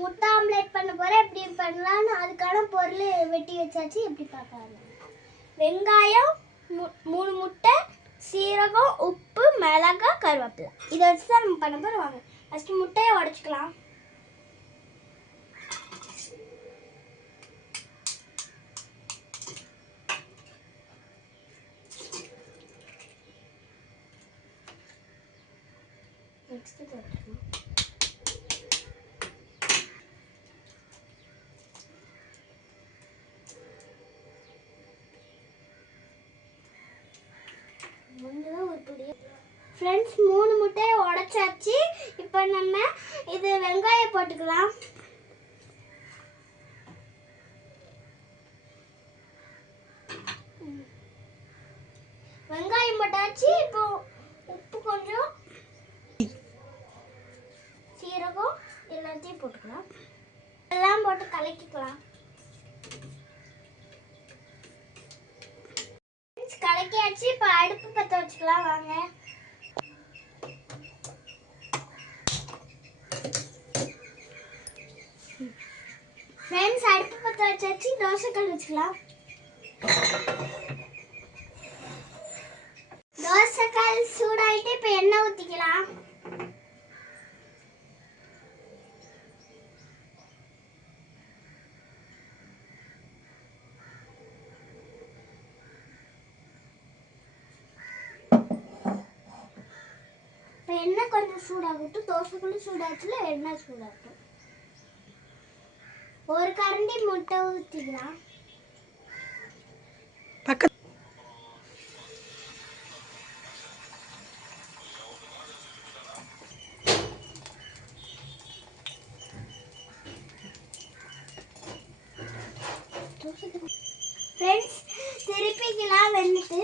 முட்டை ஆம்லேட் பண்ண போகிறேன் எப்படி பண்ணலான்னு அதுக்கான பொருள் வெட்டி வச்சாச்சு. எப்படி பார்க்கலாம் வெங்காயம் மு- மூணு முட்டை சீரகம் உப்பு மிளகாய் கருவேப்பிலை. இதை வச்சு தான் நம்ம பண்ண போகிறோம் வாங்க ஃபஸ்ட்டு முட்டையை உடச்சிக்கலாம். நெக்ஸ்ட்டு போட்டுக்கலாம். ஃப்ரெண்ட்ஸ் மூணு முட்டையை உடச்சாச்சு. இப்போ நம்ம இது வெங்காயம் போட்டுக்கலாம். வெங்காயம் போட்டாச்சு. இப்போ உப்பு கொஞ்சம் சீரகம் எல்லாத்தையும் போட்டுக்கலாம். எல்லாம் போட்டு கலக்கிக்கலாம். Friends, கலக்கியாச்சு இப்போ அடுப்பு பற்ற வச்சுக்கலாம் வாங்க ஃப்ரெண்ட்ஸ் அடுப்பு பற்ற வச்சாச்சு தோசைக்கல் வச்சுக்கலாம் எண்ணெய் கொஞ்சம் சூடாகட்டும் தோசைக்குள்ளே சூடாச்சுல எண்ணெய் சூடாகட்டும். ஒரு கரண்டி முட்டை ஊற்றிக்கலாம் பக்கத்து ஃப்ரெண்ட்ஸ் திருப்பிக்கலாம் வந்துட்டு.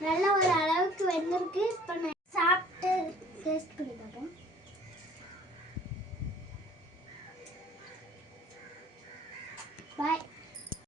நல்ல ஒரு அளவுக்கு வந்திருக்கு. இப்போ நான் சாப்பிட்டு டேஸ்ட் பண்ணி பார்க்குறேன் பாய்